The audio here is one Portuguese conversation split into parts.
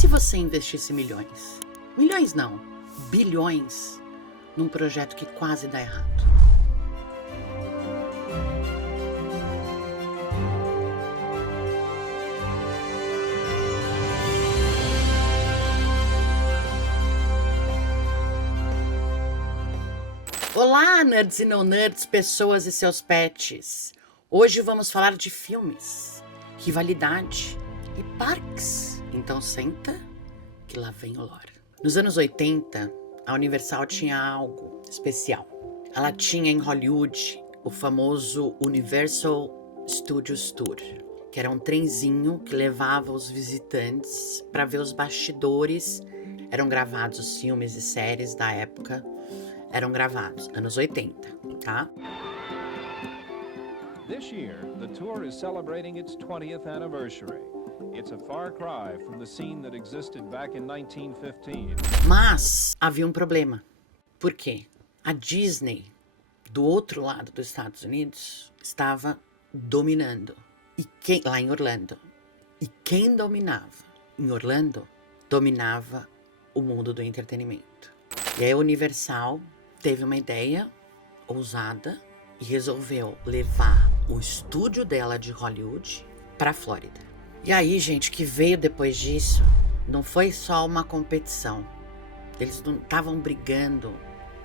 se você investisse milhões? Milhões não, bilhões num projeto que quase dá errado. Olá, nerds e não nerds, pessoas e seus pets. Hoje vamos falar de filmes, rivalidade e parques. Então senta que lá vem o lore. Nos anos 80, a Universal tinha algo especial. Ela tinha em Hollywood o famoso Universal Studios Tour, que era um trenzinho que levava os visitantes para ver os bastidores. Eram gravados os filmes e séries da época. Eram gravados, anos 80, tá? This year, the tour is celebrating its 20th anniversary. It's a far cry from the scene that existed back in 1915. Mas havia um problema. Por quê? A Disney, do outro lado dos Estados Unidos, estava dominando. Lá em Orlando. E quem dominava em Orlando, dominava o mundo do entretenimento. E aí a Universal teve uma ideia ousada e resolveu levar o estúdio dela de Hollywood para a Flórida. E aí, gente, o que veio depois disso não foi só uma competição. Eles não estavam brigando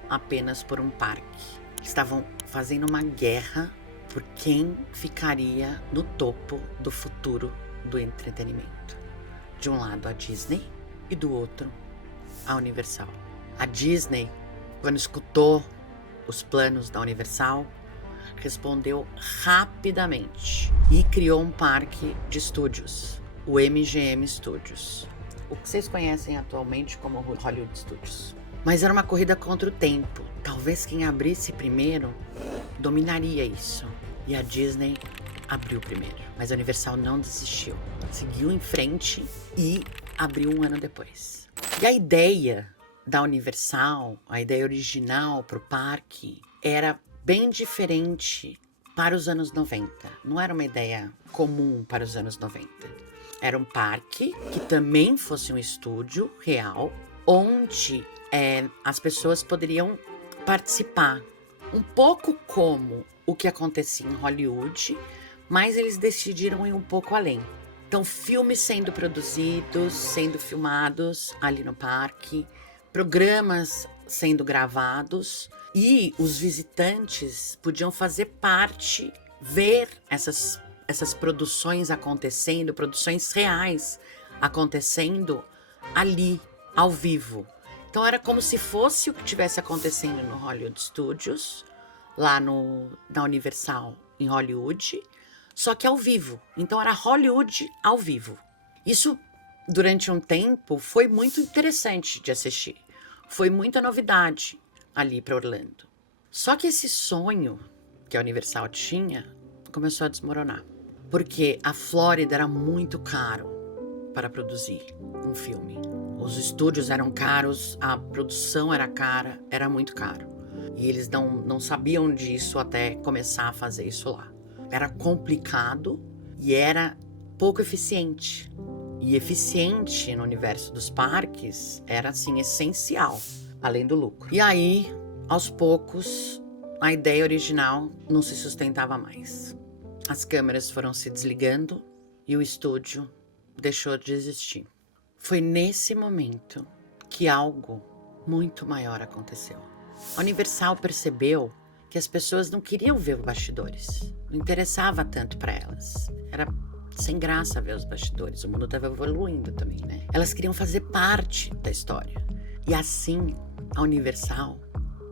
apenas por um parque. Eles estavam fazendo uma guerra por quem ficaria no topo do futuro do entretenimento. De um lado a Disney e do outro a Universal. A Disney, quando escutou os planos da Universal, respondeu rapidamente e criou um parque de estúdios, o MGM Studios, o que vocês conhecem atualmente como Hollywood Studios. Mas era uma corrida contra o tempo. Talvez quem abrisse primeiro dominaria isso. E a Disney abriu primeiro. Mas a Universal não desistiu. Seguiu em frente e abriu um ano depois. E a ideia da Universal, a ideia original para o parque, era bem diferente para os anos 90. Não era uma ideia comum para os anos 90. Era um parque que também fosse um estúdio real, onde as pessoas poderiam participar. Um pouco como o que acontecia em Hollywood, mas eles decidiram ir um pouco além. Então, filmes sendo produzidos, sendo filmados ali no parque, programas sendo gravados e os visitantes podiam fazer parte, ver essas produções acontecendo, produções reais acontecendo ali, ao vivo. Então era como se fosse o que estivesse acontecendo no Hollywood Studios, lá na Universal em Hollywood, só que ao vivo. Então era Hollywood ao vivo. Isso, durante um tempo, foi muito interessante de assistir. Foi muita novidade ali para Orlando. Só que esse sonho que a Universal tinha começou a desmoronar. Porque a Flórida era muito caro para produzir um filme. Os estúdios eram caros, a produção era cara, era muito caro. E eles não sabiam disso até começar a fazer isso lá. Era complicado e era pouco eficiente. E eficiente no universo dos parques era, assim, essencial, além do lucro. E aí, aos poucos, a ideia original não se sustentava mais. As câmeras foram se desligando e o estúdio deixou de existir. Foi nesse momento que algo muito maior aconteceu. A Universal percebeu que as pessoas não queriam ver os bastidores. Não interessava tanto para elas. Era sem graça ver os bastidores, o mundo estava evoluindo também, né? Elas queriam fazer parte da história. E assim, a Universal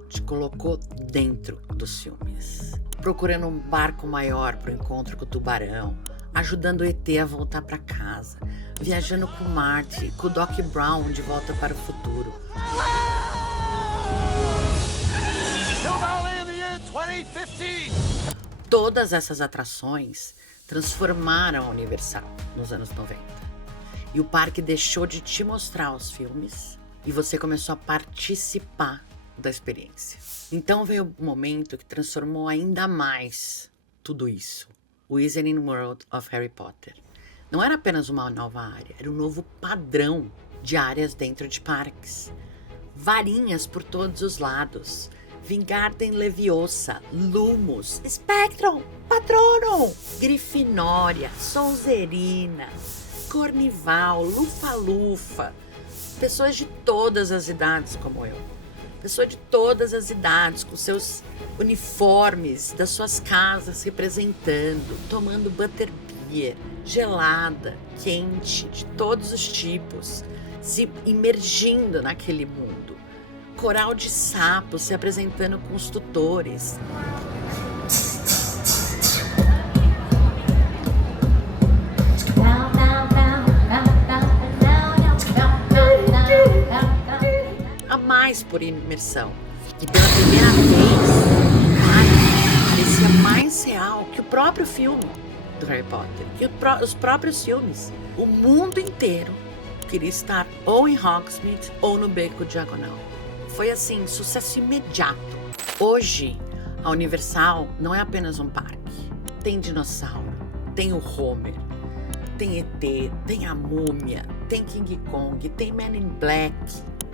te colocou dentro dos filmes. Procurando um barco maior para o encontro com o tubarão, ajudando o ET a voltar para casa, viajando com o Marty, com o Doc Brown de volta para o futuro. Todas essas atrações transformaram a Universal nos anos 90. E o parque deixou de te mostrar os filmes e você começou a participar da experiência. Então veio o momento que transformou ainda mais tudo isso. Wizarding World of Harry Potter. Não era apenas uma nova área, era um novo padrão de áreas dentro de parques. Varinhas por todos os lados. Vingarden Leviosa, Lumos, Spectrum, Patronum, Grifinória, Sonserina, Cornival, Lufa-Lufa. Pessoas de todas as idades como eu. Pessoas de todas as idades, com seus uniformes das suas casas representando, tomando butterbeer, gelada, quente, de todos os tipos, se imergindo naquele mundo. Coral de sapos se apresentando com os tutores. A mais por imersão. E pela primeira vez, parecia mais real que o próprio filme do Harry Potter, que os próprios filmes. O mundo inteiro queria estar ou em Hogsmeade ou no Beco Diagonal. Foi assim, sucesso imediato. Hoje, a Universal não é apenas um parque. Tem dinossauro, tem o Homer, tem ET, tem a Múmia, tem King Kong, tem Men in Black,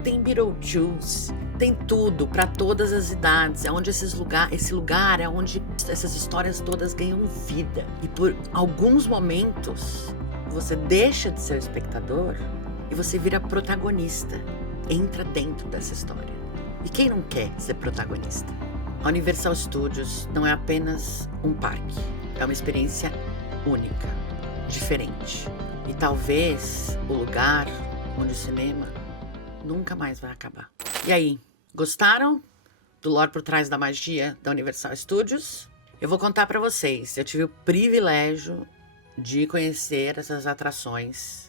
tem Beetlejuice, tem tudo para todas as idades. É onde esse lugar é onde essas histórias todas ganham vida. E por alguns momentos, você deixa de ser o espectador e você vira protagonista. Entra dentro dessa história. E quem não quer ser protagonista? A Universal Studios não é apenas um parque. É uma experiência única, diferente. E talvez o lugar onde o cinema nunca mais vai acabar. E aí, gostaram do lore por trás da magia da Universal Studios? Eu vou contar pra vocês. Eu tive o privilégio de conhecer essas atrações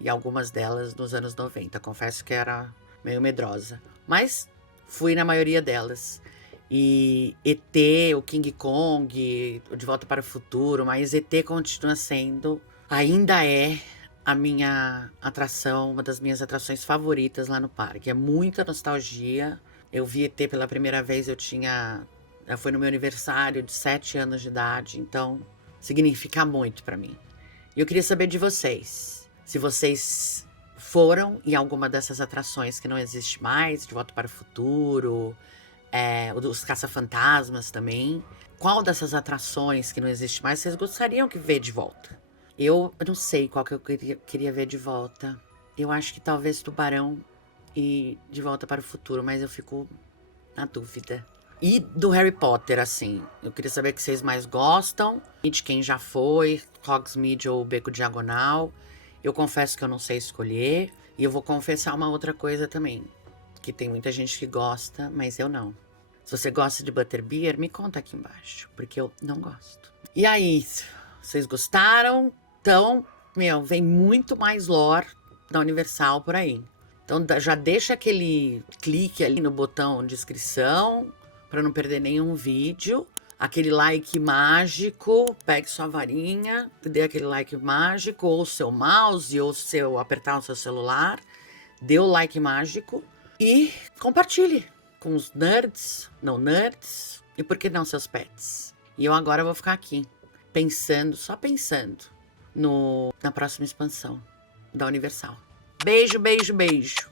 e algumas delas nos anos 90. Confesso que era meio medrosa, mas fui na maioria delas. E ET, o King Kong, o De Volta para o Futuro, mas ET continua sendo, ainda é a minha atração, uma das minhas atrações favoritas lá no parque. É muita nostalgia. Eu vi ET pela primeira vez, foi no meu aniversário de 7 anos de idade, então significa muito para mim. E eu queria saber de vocês, se vocês foram em alguma dessas atrações que não existe mais, De Volta para o Futuro, os Caça-Fantasmas também. Qual dessas atrações que não existe mais vocês gostariam que ver de volta? Eu não sei qual que eu queria ver de volta. Eu acho que talvez Tubarão e De Volta para o Futuro, mas eu fico na dúvida. E do Harry Potter, assim, eu queria saber o que vocês mais gostam, e de quem já foi, Hogsmeade ou Beco Diagonal. Eu confesso que eu não sei escolher, e eu vou confessar uma outra coisa também, que tem muita gente que gosta, mas eu não. Se você gosta de butterbeer, me conta aqui embaixo, porque eu não gosto. E aí, vocês gostaram? Então, vem muito mais lore da Universal por aí. Então já deixa aquele clique ali no botão de inscrição, para não perder nenhum vídeo. Aquele like mágico, pegue sua varinha, dê aquele like mágico, ou seu mouse, ou apertar o seu celular, dê o like mágico e compartilhe com os nerds, não nerds, e por que não seus pets. E eu agora vou ficar aqui, só pensando na próxima expansão da Universal. Beijo, beijo, beijo.